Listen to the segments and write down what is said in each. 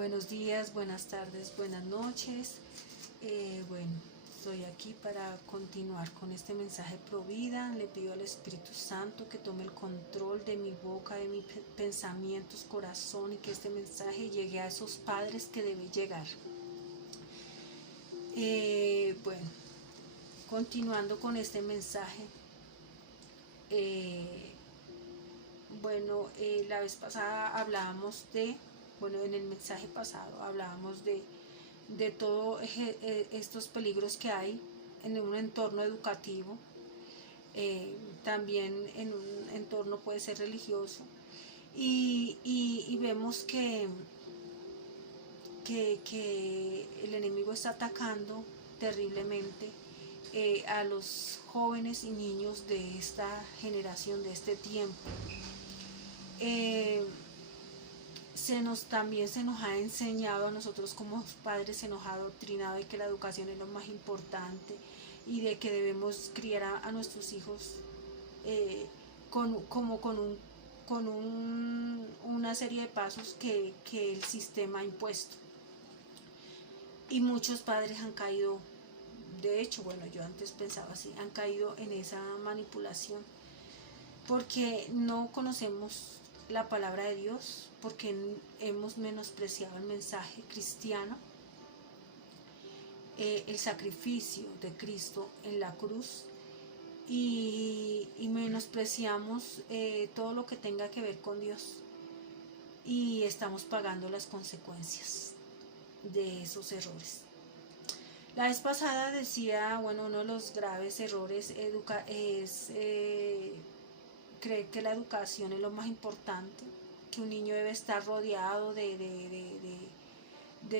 Buenos días, buenas tardes, buenas noches. Bueno, estoy aquí para continuar con este mensaje pro vida. Le pido al Espíritu Santo que tome el control de mi boca, de mis pensamientos, corazón, y que este mensaje llegue a esos padres que debe llegar. Bueno, continuando con este mensaje. La vez pasada hablábamos en el mensaje pasado hablábamos de todos estos peligros que hay en un entorno educativo, también en un entorno puede ser religioso, y vemos que el enemigo está atacando terriblemente a los jóvenes y niños de esta generación, de este tiempo. También se nos ha enseñado a nosotros como padres, se nos ha adoctrinado de que la educación es lo más importante y de que debemos criar a nuestros hijos con una serie de pasos que el sistema ha impuesto. Y muchos padres han caído, de hecho, yo antes pensaba así, han caído en esa manipulación porque no conocemos la palabra de Dios, porque hemos menospreciado el mensaje cristiano, el sacrificio de Cristo en la cruz, y menospreciamos todo lo que tenga que ver con Dios, y estamos pagando las consecuencias de esos errores. La vez pasada decía, uno de los graves errores es creer que la educación es lo más importante, que un niño debe estar rodeado de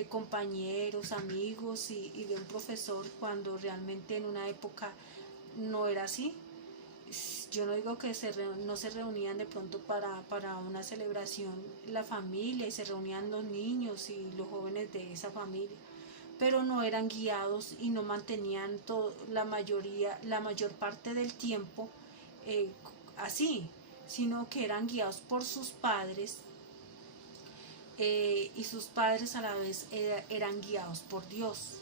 compañeros, amigos y de un profesor, cuando realmente en una época no era así. Yo no digo que no se reunían de pronto para una celebración la familia, y se reunían los niños y los jóvenes de esa familia, pero no eran guiados y no mantenían la mayor parte del tiempo así, sino que eran guiados por sus padres, y sus padres a la vez eran guiados por Dios.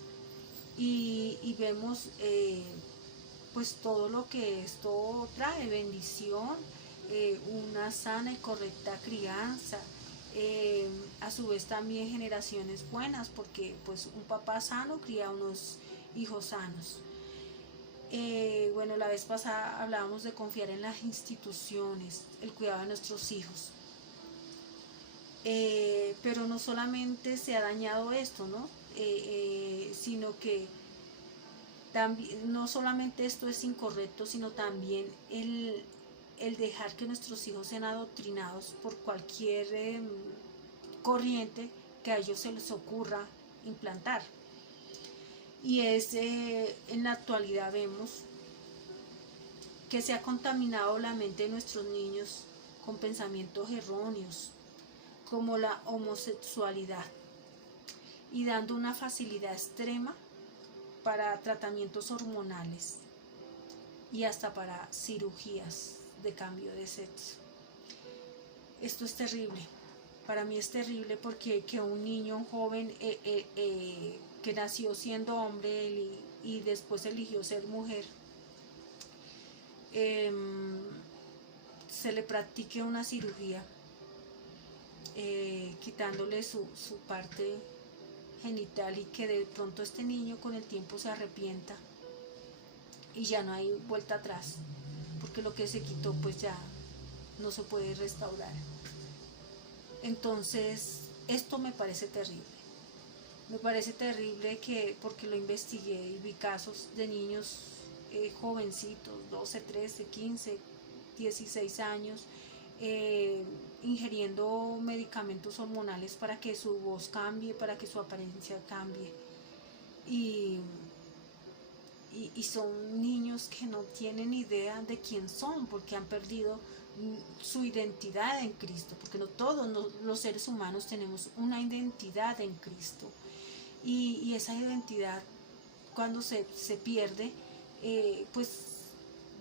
Y vemos pues todo lo que esto trae: bendición, una sana y correcta crianza, a su vez también generaciones buenas, porque pues un papá sano cría unos hijos sanos. La vez pasada hablábamos de confiar en las instituciones, el cuidado de nuestros hijos. Pero no solamente se ha dañado esto, ¿no? Sino que también, no solamente esto es incorrecto, sino también el dejar que nuestros hijos sean adoctrinados por cualquier corriente que a ellos se les ocurra implantar. Y en la actualidad vemos que se ha contaminado la mente de nuestros niños con pensamientos erróneos, como la homosexualidad, y dando una facilidad extrema para tratamientos hormonales y hasta para cirugías de cambio de sexo. Esto es terrible. Para mí es terrible, porque que un niño, un joven que nació siendo hombre y después eligió ser mujer, se le practique una cirugía quitándole su parte genital, y que de pronto este niño con el tiempo se arrepienta y ya no hay vuelta atrás, porque lo que se quitó pues ya no se puede restaurar. Entonces esto me parece terrible. Me parece terrible porque lo investigué y vi casos de niños jovencitos, 12, 13, 15, 16 años, ingiriendo medicamentos hormonales para que su voz cambie, para que su apariencia cambie. Y son niños que no tienen idea de quién son, porque han perdido su identidad en Cristo, porque no todos los seres humanos tenemos una identidad en Cristo, y esa identidad, cuando se pierde, pues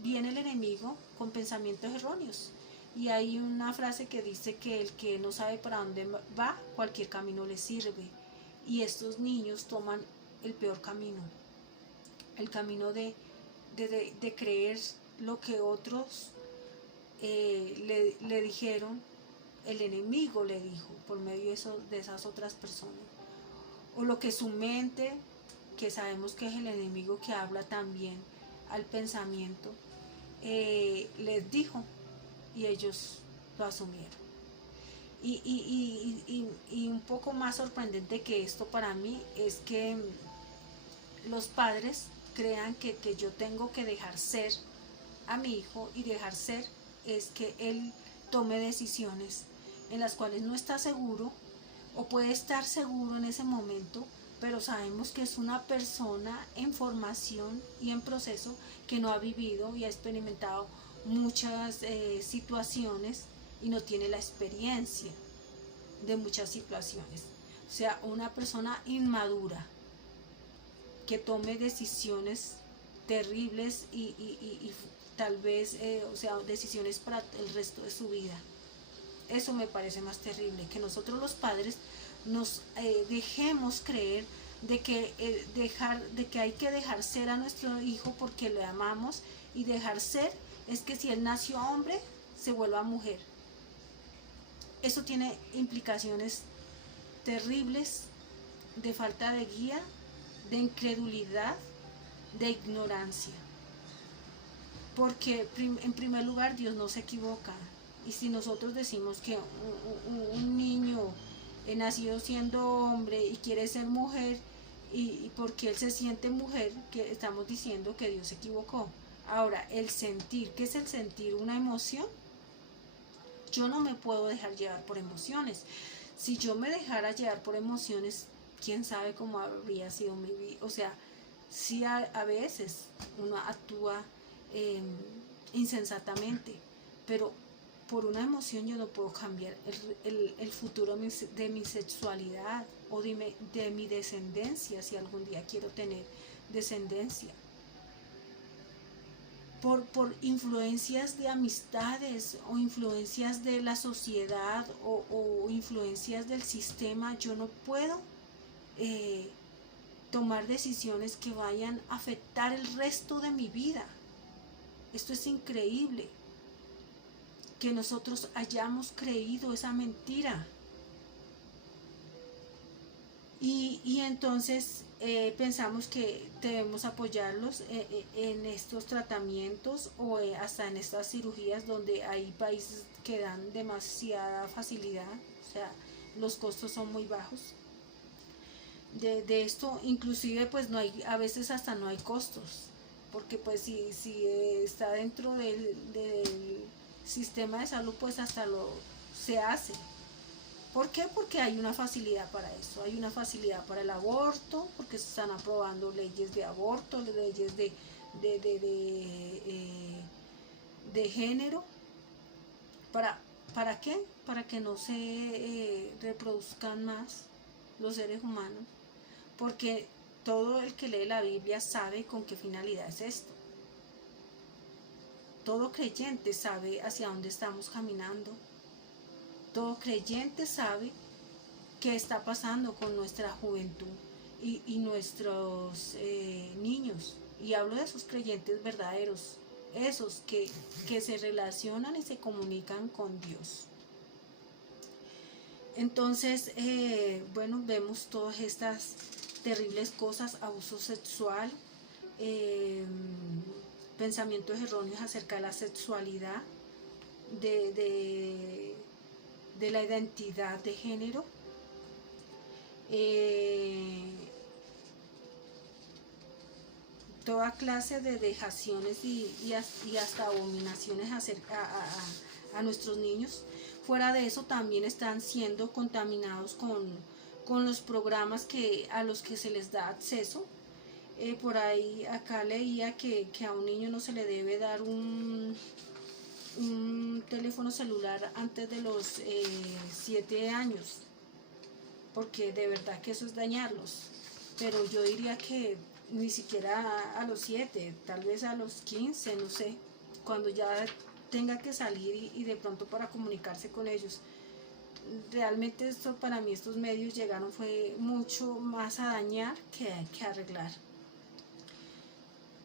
viene el enemigo con pensamientos erróneos, Y hay una frase que dice que el que no sabe para dónde va, cualquier camino le sirve. Y estos niños toman el peor camino, el camino de creer lo que otros le dijeron, el enemigo le dijo por medio de esas otras personas, o lo que su mente, que sabemos que es el enemigo que habla también al pensamiento, les dijo, y ellos lo asumieron. Y un poco más sorprendente que esto para mí es que los padres crean que yo tengo que dejar ser a mi hijo, y dejar ser es que él tome decisiones en las cuales no está seguro, o puede estar seguro en ese momento, pero sabemos que es una persona en formación y en proceso, que no ha vivido y ha experimentado muchas situaciones y no tiene la experiencia de muchas situaciones. O sea, una persona inmadura que tome decisiones terribles y tal vez, o sea, decisiones para el resto de su vida. Eso me parece más terrible, que nosotros los padres nos dejemos creer de que hay que dejar ser a nuestro hijo porque le amamos, y dejar ser es que si él nació hombre, se vuelva mujer. Eso tiene implicaciones terribles de falta de guía, de incredulidad, de ignorancia. Porque en primer lugar Dios no se equivoca. Y si nosotros decimos que un niño nacido siendo hombre y quiere ser mujer, y porque él se siente mujer, que estamos diciendo que Dios se equivocó. Ahora, el sentir, ¿qué es el sentir? Una emoción. Yo no me puedo dejar llevar por emociones. Si yo me dejara llevar por emociones, quién sabe cómo habría sido mi vida. O sea, sí, a veces uno actúa insensatamente, pero por una emoción yo no puedo cambiar el futuro de mi sexualidad, o de mi descendencia, si algún día quiero tener descendencia. Por influencias de amistades, o influencias de la sociedad, o influencias del sistema, yo no puedo tomar decisiones que vayan a afectar el resto de mi vida. Esto es increíble, que nosotros hayamos creído esa mentira. Y entonces pensamos que debemos apoyarlos en estos tratamientos, o hasta en estas cirugías, donde hay países que dan demasiada facilidad, o sea, los costos son muy bajos. De esto inclusive pues no hay, a veces hasta no hay costos, porque pues si está dentro del sistema de salud, pues hasta se hace. ¿Por qué? Porque hay una facilidad para eso, hay una facilidad para el aborto, porque se están aprobando leyes de aborto, leyes de género. ¿Para qué? Para que no se reproduzcan más los seres humanos, porque todo el que lee la Biblia sabe con qué finalidad es esto. Todo creyente sabe hacia dónde estamos caminando. Todo creyente sabe qué está pasando con nuestra juventud y nuestros niños. Y hablo de esos creyentes verdaderos, esos que se relacionan y se comunican con Dios. Entonces, bueno, vemos todas estas terribles cosas: abuso sexual, pensamientos erróneos acerca de la sexualidad, de la identidad de género, toda clase de dejaciones y hasta abominaciones a nuestros niños. Fuera de eso, también están siendo contaminados con los programas a los que se les da acceso. Por ahí, acá leía que a un niño no se le debe dar un teléfono celular antes de los 7 años, porque de verdad que eso es dañarlos. Pero yo diría que ni siquiera a los 7, tal vez a los 15, no sé, cuando ya tenga que salir y de pronto para comunicarse con ellos. Realmente esto, para mí, estos medios llegaron fue mucho más a dañar que a arreglar.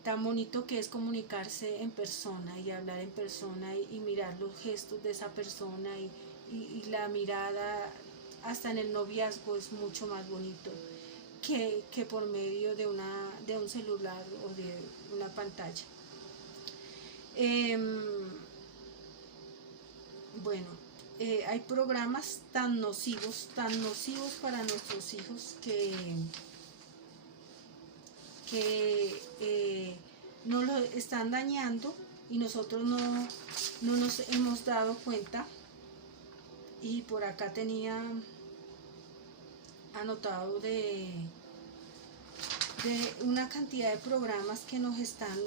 Tan bonito que es comunicarse en persona y hablar en persona y mirar los gestos de esa persona y la mirada, hasta en el noviazgo es mucho más bonito que por medio de un celular o de una pantalla. Bueno, hay programas tan nocivos para nuestros hijos que nos lo están dañando y nosotros no nos hemos dado cuenta. Y por acá tenía anotado de una cantidad de programas que nos están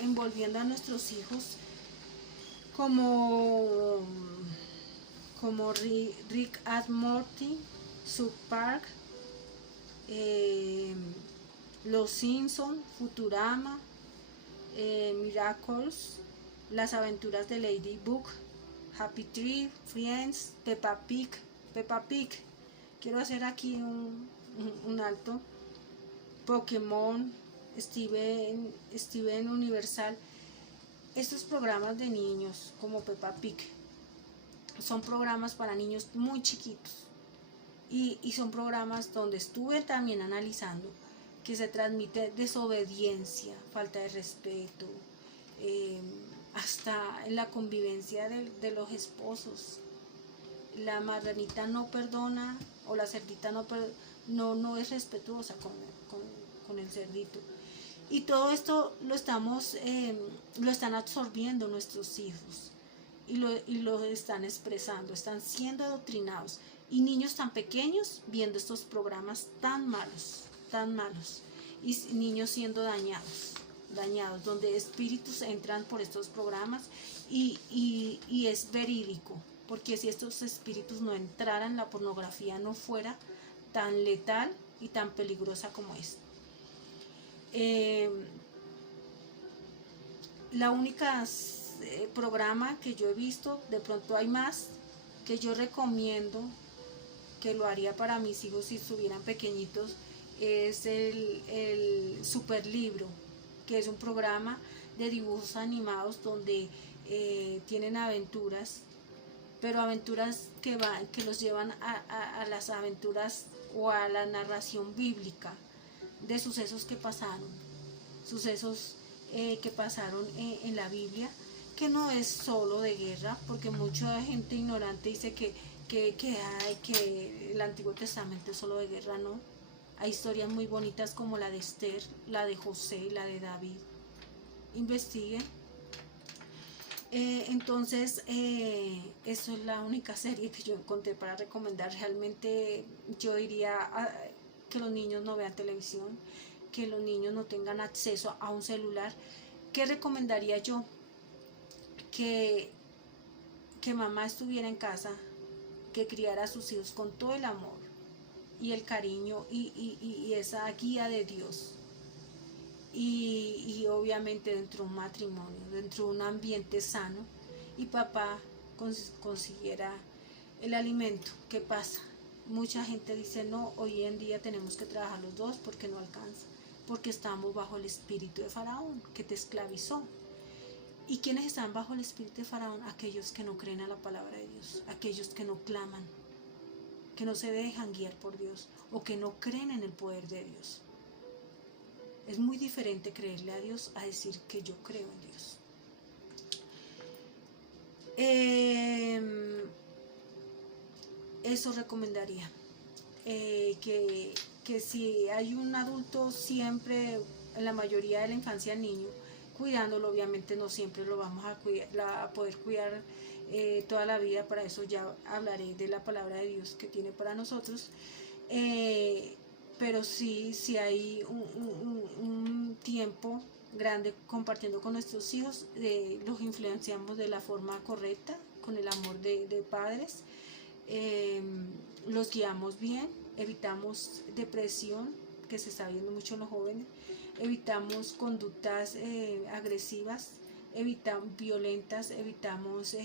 envolviendo a nuestros hijos, como Rick and Morty, South Park, Los Simpson, Futurama, Miracles, Las aventuras de Ladybug, Happy Tree, Friends, Peppa Pig. Quiero hacer aquí un alto. Pokémon, Steven Universal. Estos programas de niños como Peppa Pig son programas para niños muy chiquitos y son programas donde estuve también analizando que se transmite desobediencia, falta de respeto, hasta en la convivencia de los esposos. La marranita no perdona, o la cerdita no es respetuosa con el cerdito. Y todo esto lo están absorbiendo nuestros hijos y lo están expresando, están siendo adoctrinados. Y niños tan pequeños viendo estos programas tan malos, y niños siendo dañados, donde espíritus entran por estos programas y es verídico, porque si estos espíritus no entraran, la pornografía no fuera tan letal y tan peligrosa como es. La única programa que yo he visto, de pronto hay más, que yo recomiendo, que lo haría para mis hijos si estuvieran pequeñitos, es el Super Libro, que es un programa de dibujos animados donde tienen aventuras, pero aventuras que los llevan a las aventuras o a la narración bíblica de sucesos que pasaron, que pasaron en la Biblia, que no es solo de guerra, porque mucha gente ignorante dice que el Antiguo Testamento es solo de guerra. No, hay historias muy bonitas como la de Esther, la de José, la de David. Investiguen. Entonces, eso es la única serie que yo encontré para recomendar. Realmente yo diría que los niños no vean televisión, que los niños no tengan acceso a un celular. ¿Qué recomendaría yo? Que mamá estuviera en casa, que criara a sus hijos con todo el amor y el cariño y esa guía de Dios. Y obviamente dentro de un matrimonio, dentro de un ambiente sano, y papá consiguiera el alimento. ¿Qué pasa? Mucha gente dice, no, hoy en día tenemos que trabajar los dos porque no alcanza, porque estamos bajo el espíritu de Faraón, que te esclavizó. ¿Y quiénes están bajo el espíritu de Faraón? Aquellos que no creen a la palabra de Dios, aquellos que no claman, que no se dejan guiar por Dios, o que no creen en el poder de Dios. Es muy diferente creerle a Dios a decir que yo creo en Dios. Eso recomendaría. Que si hay un adulto siempre, en la mayoría de la infancia, el niño, cuidándolo, obviamente no siempre lo vamos a poder cuidar toda la vida. Para eso ya hablaré de la palabra de Dios que tiene para nosotros. Pero sí hay un tiempo grande compartiendo con nuestros hijos, los influenciamos de la forma correcta, con el amor de padres, los guiamos bien, evitamos depresión, que se está viendo mucho en los jóvenes, evitamos conductas agresivas, evitamos violentas, evitamos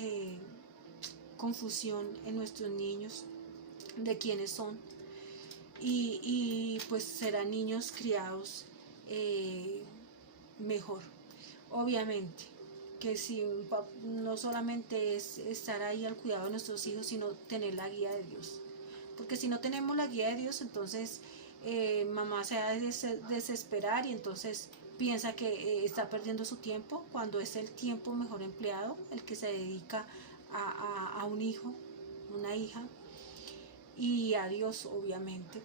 confusión en nuestros niños de quiénes son, y pues serán niños criados mejor. Obviamente que si no solamente es estar ahí al cuidado de nuestros hijos, sino tener la guía de Dios, porque si no tenemos la guía de Dios, entonces mamá se va a desesperar y entonces piensa que está perdiendo su tiempo, cuando es el tiempo mejor empleado, el que se dedica a un hijo, una hija, y a Dios, obviamente.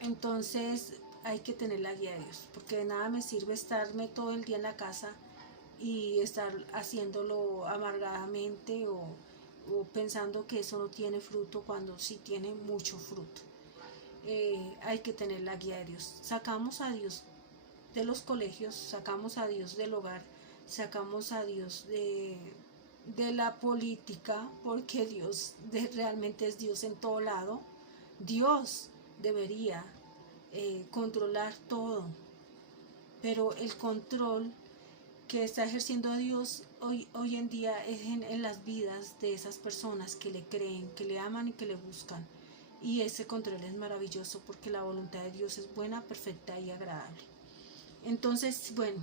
Entonces hay que tener la guía de Dios, porque de nada me sirve estarme todo el día en la casa y estar haciéndolo amargadamente o pensando que eso no tiene fruto, cuando sí tiene mucho fruto. Hay que tener la guía de Dios. Sacamos a Dios de los colegios, sacamos a Dios del hogar, sacamos a Dios de la política, porque Dios realmente es Dios en todo lado. Dios debería controlar todo, pero el control que está ejerciendo Dios hoy en día es en las vidas de esas personas que le creen, que le aman y que le buscan. Y ese control es maravilloso, porque la voluntad de Dios es buena, perfecta y agradable. Entonces, bueno,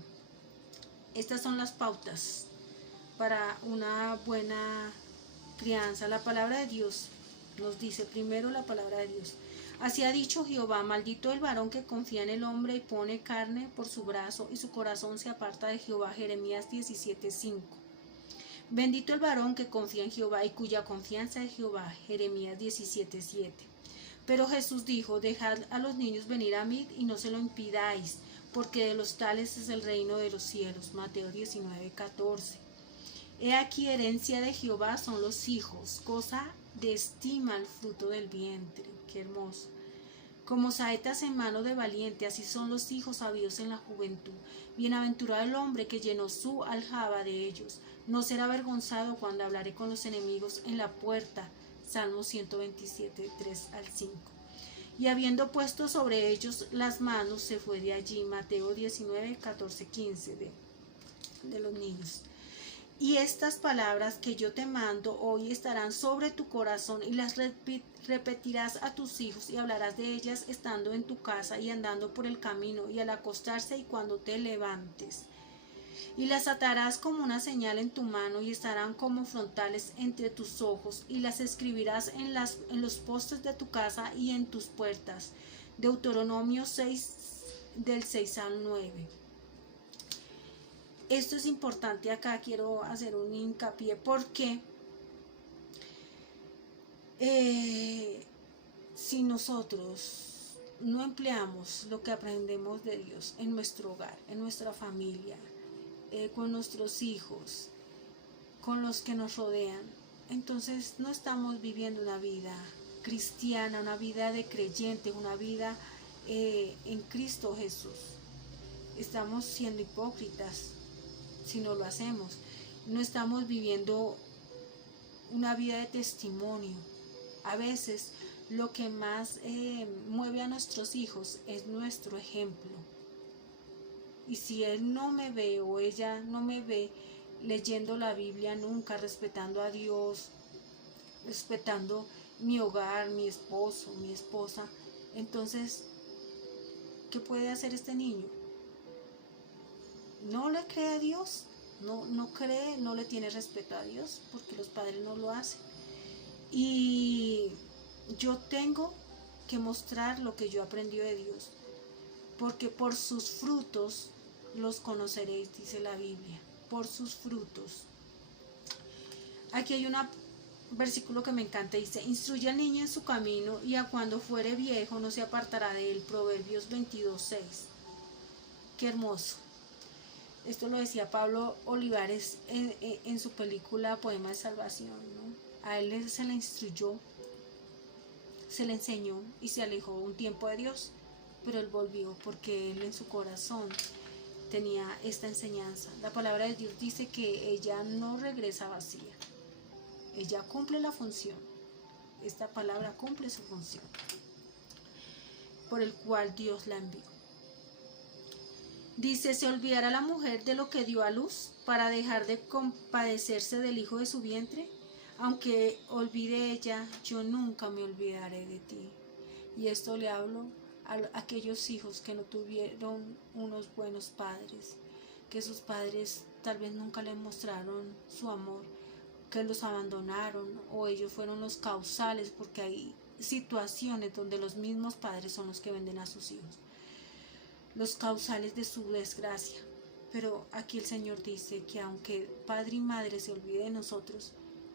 estas son las pautas para una buena crianza. La palabra de Dios nos dice, primero la palabra de Dios: así ha dicho Jehová, maldito el varón que confía en el hombre y pone carne por su brazo, y su corazón se aparta de Jehová. Jeremías 17:5. Bendito el varón que confía en Jehová y cuya confianza es Jehová. Jeremías 17:7. Pero Jesús dijo: dejad a los niños venir a mí y no se lo impidáis, porque de los tales es el reino de los cielos. Mateo 19:14. He aquí, herencia de Jehová son los hijos, cosa de estima el fruto del vientre. Qué hermoso. Como saetas en mano de valiente, así son los hijos sabios en la juventud. Bienaventurado el hombre que llenó su aljaba de ellos. No será avergonzado cuando hablaré con los enemigos en la puerta. Salmo 127, 3-5. Y habiendo puesto sobre ellos las manos, se fue de allí. Mateo 19, 14, 15 de los niños. Y estas palabras que yo te mando hoy estarán sobre tu corazón, y las repetirás a tus hijos, y hablarás de ellas estando en tu casa y andando por el camino y al acostarse y cuando te levantes. Y las atarás como una señal en tu mano, y estarán como frontales entre tus ojos, y las escribirás en los postes de tu casa y en tus puertas. Deuteronomio 6, del 6-9. Esto es importante. Acá quiero hacer un hincapié, porque si nosotros no empleamos lo que aprendemos de Dios en nuestro hogar, en nuestra familia, con nuestros hijos, con los que nos rodean, entonces no estamos viviendo una vida cristiana, una vida de creyente, una vida en Cristo Jesús. Estamos siendo hipócritas si no lo hacemos. No estamos viviendo una vida de testimonio. A veces lo que más mueve a nuestros hijos es nuestro ejemplo. Y si él no me ve o ella no me ve leyendo la Biblia nunca, respetando a Dios, respetando mi hogar, mi esposo, mi esposa, entonces, ¿qué puede hacer este niño? No le cree a Dios, no cree, no le tiene respeto a Dios, porque los padres no lo hacen. Y yo tengo que mostrar lo que yo aprendí de Dios, porque por sus frutos los conoceréis, dice la Biblia, por sus frutos. Aquí hay un versículo que me encanta, dice: instruye al niño en su camino, y a cuando fuere viejo no se apartará de él. Proverbios 22:6. Qué hermoso. Esto lo decía Pablo Olivares en su película Poema de Salvación, ¿no? A él se le instruyó, se le enseñó y se alejó un tiempo de Dios, pero él volvió porque él en su corazón tenía esta enseñanza. La palabra de Dios dice que ella no regresa vacía, ella cumple la función. Esta palabra cumple su función por el cual Dios la envió. Dice, ¿se olvidará la mujer de lo que dio a luz para dejar de compadecerse del hijo de su vientre? Aunque olvide ella, yo nunca me olvidaré de ti. Y esto le hablo a aquellos hijos que no tuvieron unos buenos padres, que sus padres tal vez nunca les mostraron su amor, que los abandonaron o ellos fueron los causales, porque hay situaciones donde los mismos padres son los que venden a sus hijos, los causales de su desgracia. Pero aquí el Señor dice que aunque padre y madre se olvide de nosotros,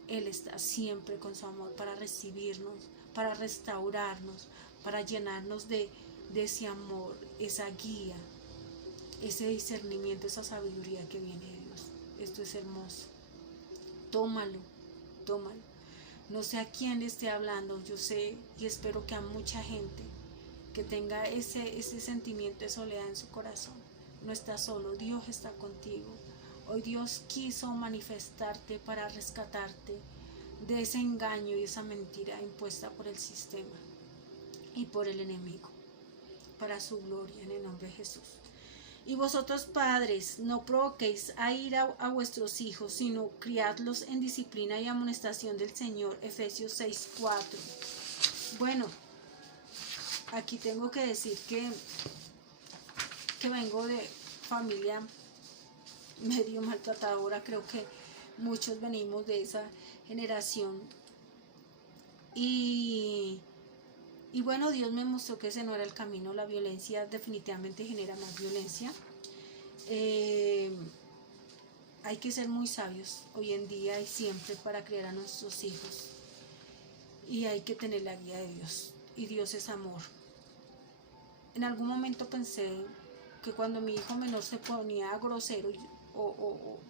Él está siempre con su amor para recibirnos, para restaurarnos, para llenarnos de ese amor, esa guía, ese discernimiento, esa sabiduría que viene de Dios. Esto es hermoso. Tómalo, tómalo. No sé a quién le esté hablando, yo sé y espero que a mucha gente que tenga ese sentimiento de soledad en su corazón. No estás solo, Dios está contigo. Hoy Dios quiso manifestarte para rescatarte de ese engaño y esa mentira impuesta por el sistema y por el enemigo, para su gloria, en el nombre de Jesús. Y vosotros, padres, no provoquéis a ira a vuestros hijos, sino criadlos en disciplina y amonestación del Señor. Efesios 6:4. Bueno, aquí tengo que decir que vengo de familia medio maltratadora. Creo que muchos venimos de esa generación. Y bueno, Dios me mostró que ese no era el camino. La violencia definitivamente genera más violencia. Hay que ser muy sabios hoy en día y siempre para criar a nuestros hijos. Y hay que tener la guía de Dios. Y Dios es amor. En algún momento pensé que cuando mi hijo menor se ponía grosero o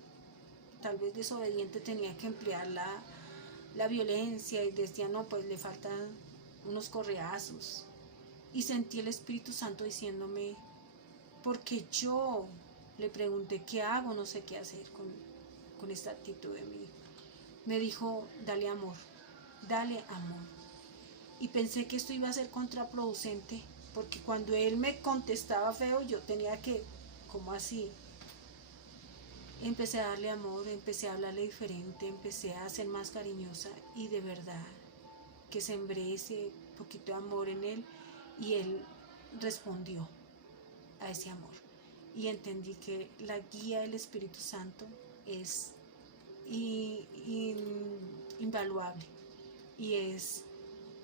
tal vez desobediente, tenía que emplear la violencia, y decía, no, pues le faltan unos correazos. Y sentí el Espíritu Santo diciéndome, porque yo le pregunté, ¿qué hago? No sé qué hacer con esta actitud de mi hijo. Me dijo, dale amor, dale amor. Y pensé que esto iba a ser contraproducente, porque cuando él me contestaba feo, yo tenía que, ¿cómo así? Empecé a darle amor, empecé a hablarle diferente, empecé a ser más cariñosa, y de verdad que sembré ese poquito de amor en él, y él respondió a ese amor. Y entendí que la guía del Espíritu Santo es invaluable y es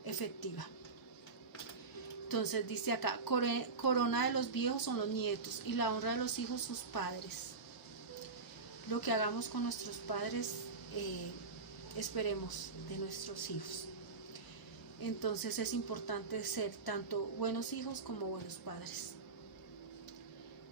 efectiva. Entonces dice acá, corona de los viejos son los nietos y la honra de los hijos sus padres. Lo que hagamos con nuestros padres, esperemos de nuestros hijos. Entonces es importante ser tanto buenos hijos como buenos padres.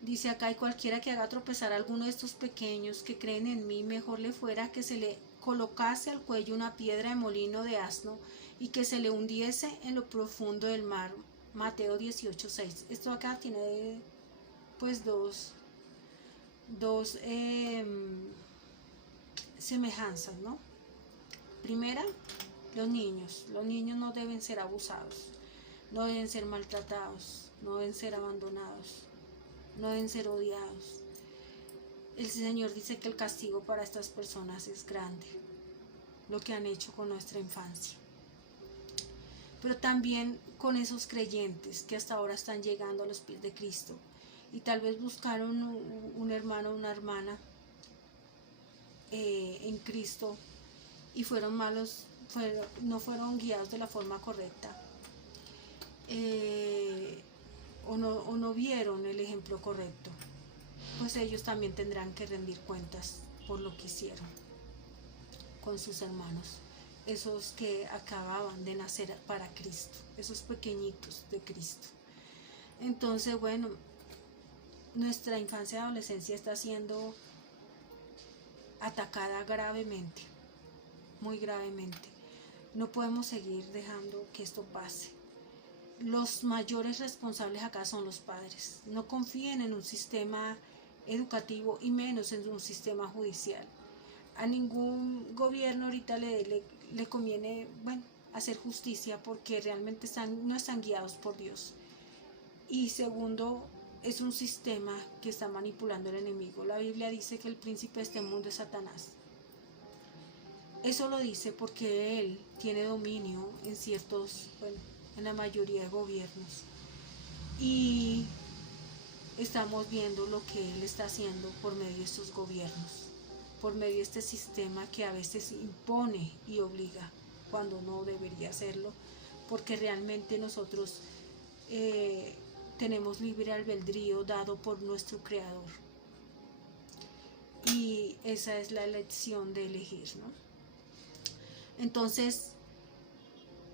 Dice acá, y cualquiera que haga tropezar a alguno de estos pequeños que creen en mí, mejor le fuera que se le colocase al cuello una piedra de molino de asno y que se le hundiese en lo profundo del mar. Mateo 18:6. Esto acá tiene pues dos semejanzas, ¿no? Primera, los niños no deben ser abusados, no deben ser maltratados, no deben ser abandonados, no deben ser odiados. El Señor dice que el castigo para estas personas es grande, lo que han hecho con nuestra infancia. Pero también con esos creyentes que hasta ahora están llegando a los pies de Cristo y tal vez buscaron un hermano o una hermana en Cristo y fueron malos, no fueron guiados de la forma correcta, o no vieron el ejemplo correcto, pues ellos también tendrán que rendir cuentas por lo que hicieron con sus hermanos, esos que acababan de nacer para Cristo, esos pequeñitos de Cristo. Entonces, bueno, nuestra infancia y adolescencia está siendo atacada gravemente, muy gravemente. No podemos seguir dejando que esto pase. Los mayores responsables acá son los padres. No confíen en un sistema educativo y menos en un sistema judicial. A ningún gobierno ahorita le conviene, bueno, hacer justicia porque realmente no están guiados por Dios. Y segundo, es un sistema que está manipulando el enemigo. La Biblia dice que el príncipe de este mundo es Satanás. Eso lo dice porque él tiene dominio en ciertos, bueno, en la mayoría de gobiernos. Y estamos viendo lo que él está haciendo por medio de estos gobiernos, por medio de este sistema que a veces impone y obliga cuando no debería hacerlo, porque realmente nosotros tenemos libre albedrío dado por nuestro Creador. Y esa es la elección de elegir, ¿no? Entonces,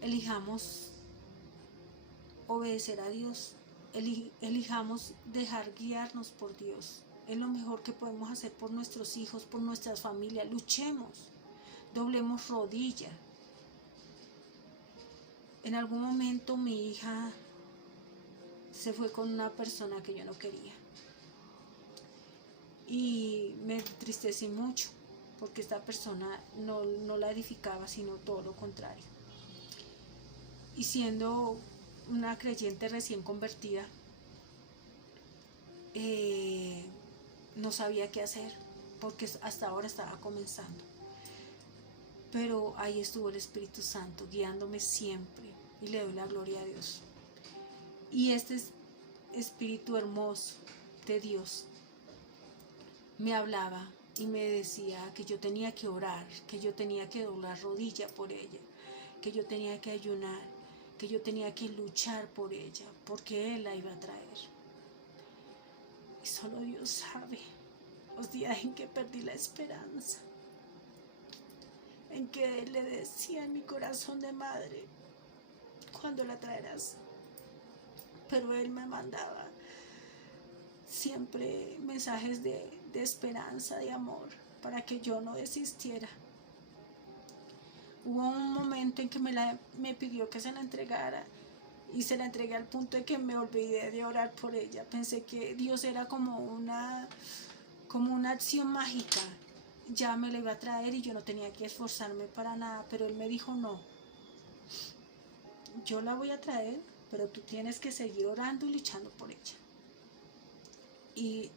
elijamos obedecer a Dios, elijamos dejar guiarnos por Dios. Es lo mejor que podemos hacer por nuestros hijos, por nuestras familias. Luchemos, doblemos rodilla. En algún momento mi hija se fue con una persona que yo no quería. Y me entristecí mucho, porque esta persona no la edificaba, sino todo lo contrario. Y siendo una creyente recién convertida, no sabía qué hacer, porque hasta ahora estaba comenzando. Pero ahí estuvo el Espíritu Santo guiándome siempre, y le doy la gloria a Dios. Y este Espíritu hermoso de Dios me hablaba y me decía que yo tenía que orar, que yo tenía que doblar rodilla por ella, que yo tenía que ayunar, que yo tenía que luchar por ella, porque Él la iba a traer. Y solo Dios sabe los días en que perdí la esperanza, en que le decía en mi corazón de madre, ¿cuándo la traerás? Pero Él me mandaba siempre mensajes de esperanza, de amor, para que yo no desistiera. Hubo un momento en que me pidió que se la entregara, y se la entregué al punto de que me olvidé de orar por ella. Pensé que Dios era como una acción mágica, ya me la iba a traer y yo no tenía que esforzarme para nada, pero Él me dijo no, yo la voy a traer, pero tú tienes que seguir orando y luchando por ella. Y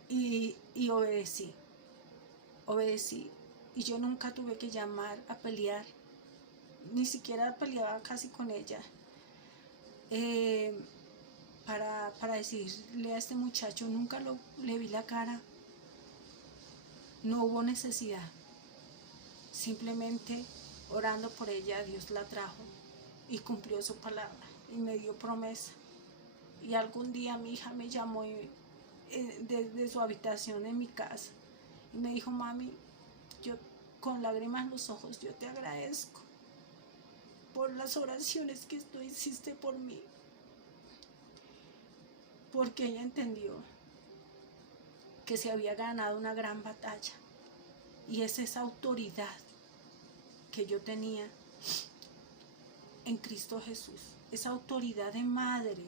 obedecí, y yo nunca tuve que llamar a pelear, ni siquiera peleaba casi con ella, para decirle a este muchacho, nunca le vi la cara, no hubo necesidad, simplemente orando por ella Dios la trajo y cumplió su palabra y me dio promesa. Y algún día mi hija me llamó desde su habitación en mi casa y me dijo, mami, yo con lágrimas en los ojos, yo te agradezco por las oraciones que tú hiciste por mí, porque ella entendió que se había ganado una gran batalla, y es esa autoridad que yo tenía en Cristo Jesús, esa autoridad de madre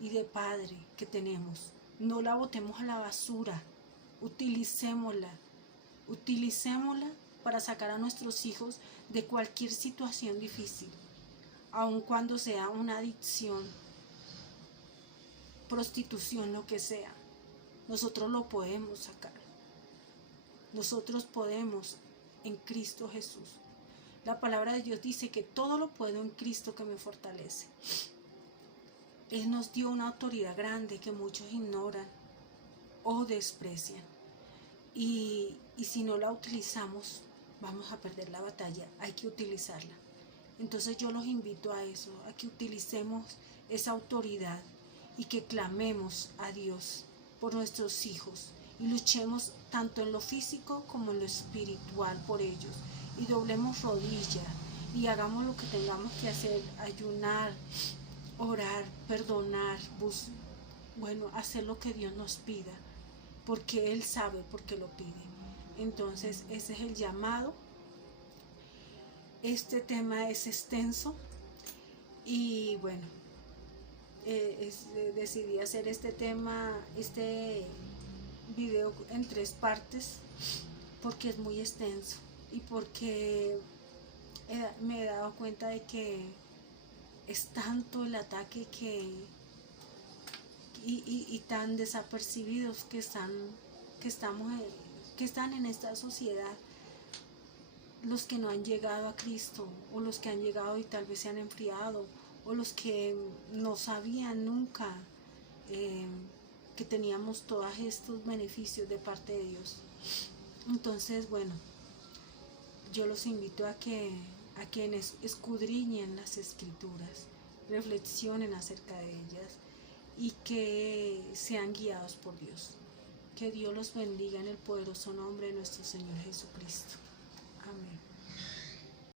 y de padre que tenemos. No la botemos a la basura, utilicémosla para sacar a nuestros hijos de cualquier situación difícil, aun cuando sea una adicción, prostitución, lo que sea. Nosotros lo podemos sacar. Nosotros podemos en Cristo Jesús. La palabra de Dios dice que todo lo puedo en Cristo que me fortalece. Él nos dio una autoridad grande que muchos ignoran o desprecian. Y si no la utilizamos, vamos a perder la batalla. Hay que utilizarla. Entonces yo los invito a eso, a que utilicemos esa autoridad y que clamemos a Dios por nuestros hijos y luchemos tanto en lo físico como en lo espiritual por ellos, y doblemos rodilla y hagamos lo que tengamos que hacer, ayunar, orar, perdonar, hacer lo que Dios nos pida, porque Él sabe por qué lo pide. Entonces ese es el llamado. Este tema es extenso y bueno, decidí hacer este video en 3 partes porque es muy extenso y porque me he dado cuenta de que es tanto el ataque que y tan desapercibidos que están en esta sociedad, los que no han llegado a Cristo, o los que han llegado y tal vez se han enfriado, o los que no sabían nunca que teníamos todos estos beneficios de parte de Dios. Entonces, bueno, yo los invito a que escudriñen las Escrituras, reflexionen acerca de ellas y que sean guiados por Dios. Que Dios los bendiga en el poderoso nombre de nuestro Señor Jesucristo. Amén.